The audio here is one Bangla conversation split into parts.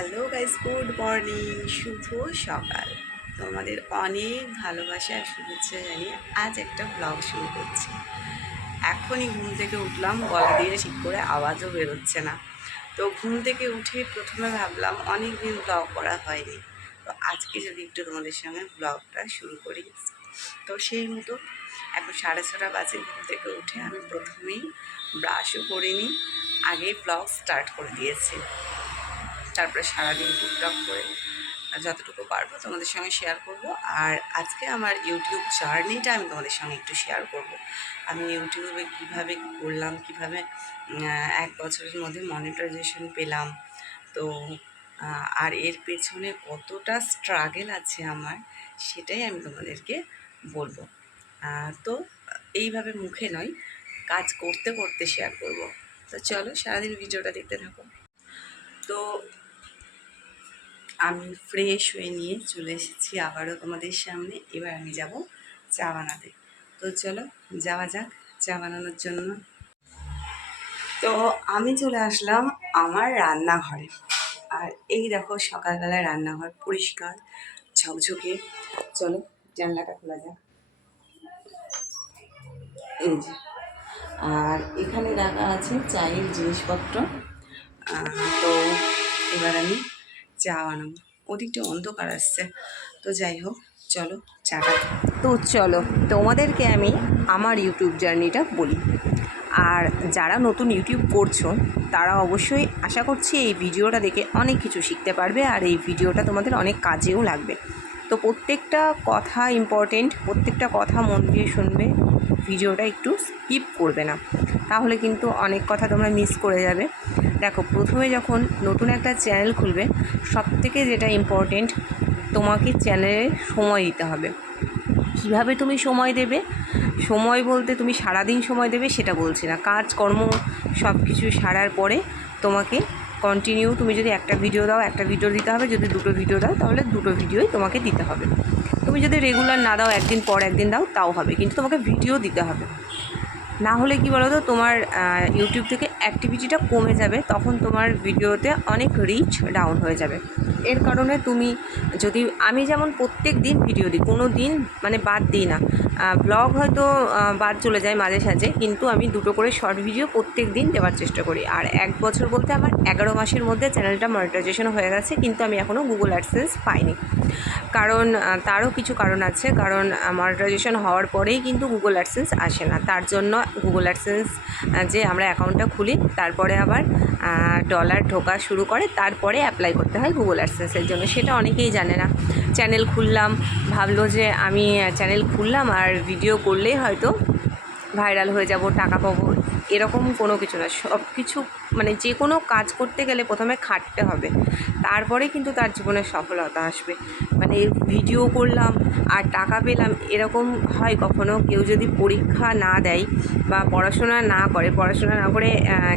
হ্যালো গাইস, গুড মর্নিং, শুভ সকাল। তোমাদের অনেক ভালোবাসা আর শুভেচ্ছা জানিয়ে আজ একটা ব্লগ শুরু করছি। এখনই ঘুম থেকে উঠলাম, গলা দিয়ে ঠিক করে আওয়াজও বেরোচ্ছে না। তো ঘুম থেকে উঠে প্রথমে ভাবলাম অনেক দিন ব্লগ করা হয়নি। তো আজকে যদি একটু তোমাদের সঙ্গে ব্লগটা শুরু করি। তো সেই মতো এখন সাড়ে ছটা বাজে, ঘুম থেকে উঠে আমি প্রথমেই ব্রাশও করিনি, আগেই ব্লগ স্টার্ট করে দিয়েছি। তারপরে সারাদিন টুকটাক করে যতটুকু পারব তোমাদের সঙ্গে শেয়ার করব। আর আজকে আমার ইউটিউব জার্নিটা আমি তোমাদের সঙ্গে একটু শেয়ার করব। আমি ইউটিউবে কীভাবে করলাম, কীভাবে এক বছরের মধ্যে মনিটাইজেশন পেলাম, তো আর এর পেছনে কতটা স্ট্রাগেল আছে আমার, সেটাই আমি তোমাদেরকে বলব। তো, এইভাবে মুখে নয়, কাজ করতে করতে শেয়ার করব। তো চলো সারাদিন ভিডিওটা দেখতে থাকো। তো আমি ফ্রেশ হয়ে নিয়ে চলে এসেছি আবারও তোমাদের সামনে। এবার আমি যাব চা বানাতে। তো চলো, যাওয়া যাক চা বানানোর জন্য। তো আমি চলে আসলাম আমার রান্নাঘরে। আর এই দেখো, সকালবেলায় রান্নাঘর পরিষ্কার, ঝকঝকে। চলো, জানলাটা খোলা যাক। এই যে। আর এখানে রাখা আছে চায়ের জিনিসপত্র। তো এবার আমি চা বানাবো ওদিকটা অন্ধকার আসছে। তো যাই হোক, চলো চাটা তো চলো, তোমাদেরকে আমি আমার ইউটিউব জার্নিটা বলি। আর যারা নতুন ইউটিউব করছ, তারা অবশ্যই আশা করছি এই ভিডিওটা দেখে অনেক কিছু শিখতে পারবে। আর এই ভিডিওটা তোমাদের অনেক কাজেও লাগবে। তো প্রত্যেকটা কথা ইম্পর্টেন্ট প্রত্যেকটা কথা মন দিয়ে শুনবে, ভিডিওটা একটু স্কিপ করবে না। তাহলে কিন্তু অনেক কথা তোমরা মিস করে যাবে। দেখো, প্রথমে যখন নতুন একটা চ্যানেল খুলবে সব থেকে যেটা ইম্পর্টেন্ট তোমাকে চ্যানেলে সময় দিতে হবে। কীভাবে তুমি সময় দেবে? সময় বলতে তুমি সারাদিন সময় দেবে সেটা বলছি না। কাজকর্ম সব কিছু সারার পরে তোমাকে কন্টিনিউ তুমি যদি একটা ভিডিও দাও, একটা ভিডিও দিতে হবে, যদি দুটো ভিডিও দাও, তাহলে দুটো ভিডিওই তোমাকে দিতে হবে। তুমি যদি রেগুলার না দাও, একদিন পর একদিন দাও, তাও হবে, কিন্তু তোমাকে ভিডিও দিতে হবে। না হলে কি বলো তো তোমার ইউটিউব থেকে অ্যাক্টিভিটিটা কমে যাবে, তখন তোমার ভিডিওতে অনেক রিচ ডাউন হয়ে যাবে। এর কারণে তুমি যদি, আমি যেমন প্রত্যেক দিন ভিডিও দিই, কোনো দিন মানে বাদ দিই না। ব্লগ হয়তো বাদ চলে যায় মাঝে সাঝে, কিন্তু আমি দুটো করে শর্ট ভিডিও প্রত্যেক দিন দেওয়ার চেষ্টা করি। আর এক বছর বলতে আমার এগারো মাসের মধ্যে চ্যানেলটা মনিটাইজেশন হয়ে গেছে, কিন্তু আমি এখনও গুগল অ্যাডসেন্স পাইনি। কারণ তারও কিছু কারণ আছে। কারণ মনিটাইজেশন হওয়ার পরেই কিন্তু গুগল অ্যাডসেন্স আসে না। তার জন্য গুগল অ্যাডসেন্স যে আমরা অ্যাকাউন্টটা খুলি, তারপরে আবার ডলার ঢোকা শুরু করে, তারপরে অ্যাপ্লাই করতে হয় গুগল অ্যাডসেন্সের জন্য। সেটা অনেকেই জানে না। চ্যানেল খুললাম, ভাবলো যে আমি চ্যানেল খুললাম আর ভিডিও করলেই হয়তো ভাইরাল হয়ে যাব, টাকা পাবো, এরকম কোনো কিছু না। সব কিছু মানে যে কোনো কাজ করতে গেলে প্রথমে খাটতে হবে। তারপরে কিন্তু তার জীবনে সফলতা আসবে। মানে ভিডিও করলাম আর টাকা পেলাম, এরকম হয় কখনো? কেউ যদি পরীক্ষা না দেয় বা পড়াশোনা না করে, পড়াশোনা না করে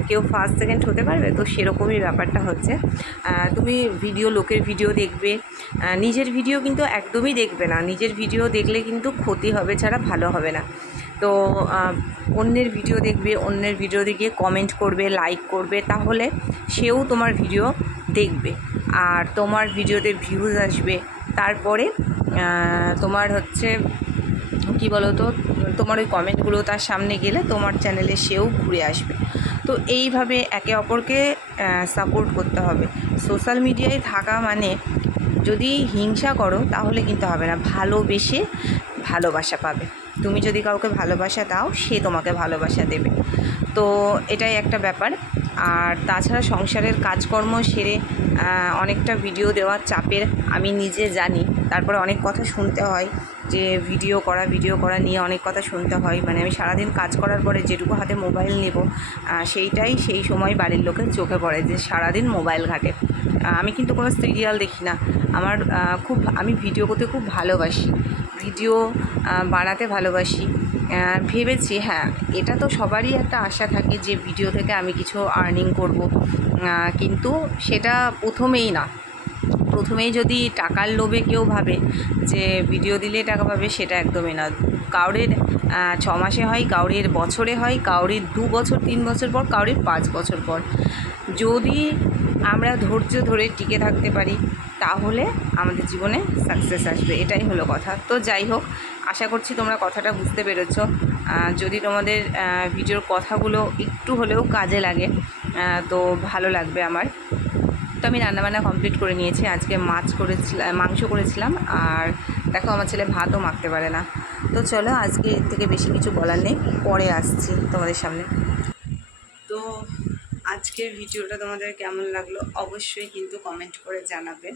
কেউ ফার্স্ট সেকেন্ড হতে পারবে? তো সেরকমই ব্যাপারটা হচ্ছে। তুমি ভিডিও লোকের ভিডিও দেখবে। নিজের ভিডিও কিন্তু একদমই দেখবে না। নিজের ভিডিও দেখলে কিন্তু ক্ষতি হবে ছাড়া ভালো হবে না। তো অন্যের ভিডিও দেখবে, অন্যের ভিডিও দেখে কমেন্ট করবে লাইক করবে, তাহলে সেও তোমার ভিডিও দেখবে। আর তোমার ভিডিওতে ভিউজ আসবে। তারপরে তোমার হচ্ছে, কি বলো তো তোমার ওই কমেন্টগুলো তার সামনে গেলে তোমার চ্যানেলে সেও ঘুরে আসবে। তো এইভাবে একে অপরকে সাপোর্ট করতে হবে। সোশ্যাল মিডিয়ায় থাকা মানে যদি হিংসা করো, তাহলে কিন্তু হবে না। ভালোবেসে ভালোবাসা পাবে। তুমি যদি কাউকে ভালোবাসা দাও, সে তোমাকে ভালোবাসা দেবে। তো এটাই একটা ব্যাপার। আর তাছাড়া সংসারের কাজকর্ম সেরে অনেকটা ভিডিও দেওয়ার চাপের আমি নিজে জানি। তারপরে অনেক কথা শুনতে হয় যে ভিডিও করা ভিডিও করা নিয়ে অনেক কথা শুনতে হয়। মানে আমি সারাদিন কাজ করার পরে যেটুকু হাতে মোবাইল নেব সেইটাই সেই সময় বাড়ির লোকের চোখে পড়ে যে, সারাদিন মোবাইল ঘাটে। আমি কিন্তু কোনো সিরিয়াল দেখি না। আমার খুব, আমি ভিডিও করতে খুব ভালোবাসি। ভিডিও বানাতে ভালোবাসি। ভেবেছি হ্যাঁ এটা তো সবারই একটা আশা থাকে যে ভিডিও থেকে আমি কিছু আর্নিং করব। কিন্তু সেটা প্রথমেই না। প্রথমেই যদি টাকার লোভে কেউ ভাবে যে ভিডিও দিলে টাকা পাবে, সেটা একদমই না। কাউরের ছ মাসে হয়, কাউরের বছরে হয়, কাউরির দু বছর, তিন বছর পর, কাউরির পাঁচ বছর পর। যদি আমরা ধৈর্য ধরে টিকে থাকতে পারি, তাহলে আমাদের জীবনে সাকসেস আসবে। এটাই হলো কথা। তো যাই হোক, আশা করছি তোমরা কথাটা বুঝতে পেরেছ। যদি তোমাদের ভিডিওর কথাগুলো একটু হলেও কাজে লাগে তো ভালো লাগবে আমার। তো আমি রান্নাবান্না কমপ্লিট করে নিয়েছি। আজকে মাছ করেছিলাম মাংস করেছিলাম। আর দেখো, আমার ছেলে ভাতও মাখতে পারে না। তো চলো, আজকে এর থেকে বেশি কিছু বলার নেই। পরে আসছি তোমাদের সামনে। তো আজকের ভিডিওটা তোমাদের কেমন লাগল অবশ্যই কিন্তু কমেন্ট করে জানাবে।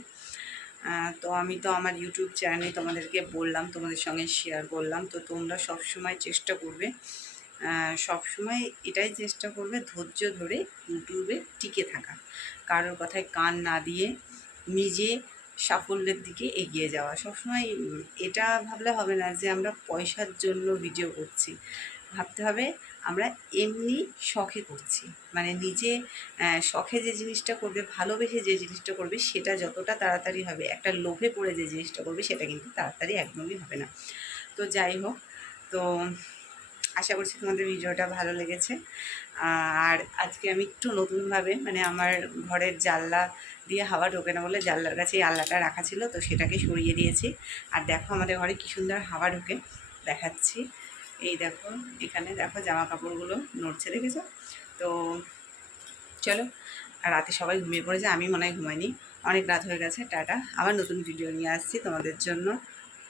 তো আমি তো আমার ইউটিউব চ্যানেলে তোমাদেরকে বললাম, তোমাদের সঙ্গে শেয়ার করলাম। তো তোমরা সব সময় চেষ্টা করবে সব সময় এটাই চেষ্টা করবে ধৈর্য ধরে ইউটিউবে টিকে থাকা। কারোর কথায় কান না দিয়ে নিজে সাফল্যের দিকে এগিয়ে যাওয়া। সবসময় এটা ভাবলে হবে না যে আমরা পয়সার জন্য ভিডিও করছি। ভাবতে হবে আমরা এমনি শখে করছি। মানে নিজে শখে যে জিনিসটা করবে, ভালোবেসে যে জিনিসটা করবে, সেটা যতটা তাড়াতাড়ি হবে, একটা লোভে পড়ে যে জিনিসটা করবে, সেটা কিন্তু তাড়াতাড়ি একদমই হবে না। তো যাই হোক, তো আশা করছি তোমাদের ভিডিওটা ভালো লেগেছে। আর আজকে আমি একটু নতুনভাবে মানে আমার ঘরের জানলা দিয়ে হাওয়া ঢোকে না বলে জানলার কাছে আল্লাটা রাখা ছিল, তো সেটাকে সরিয়ে দিয়েছি। আর দেখো আমাদের ঘরে কী সুন্দর হাওয়া ঢোকে, দেখাচ্ছি। এই দেখো, এখানে দেখো জামা কাপড়গুলো নড়ছে, দেখেছ? তো চলো, আর রাতে সবাই ঘুমিয়ে পড়েছে, আমি মনে হয় ঘুমাইনি। অনেক রাত হয়ে গেছে, টাটা। আবার নতুন ভিডিও নিয়ে আসছি তোমাদের জন্য।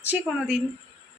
সে কোনো দিন।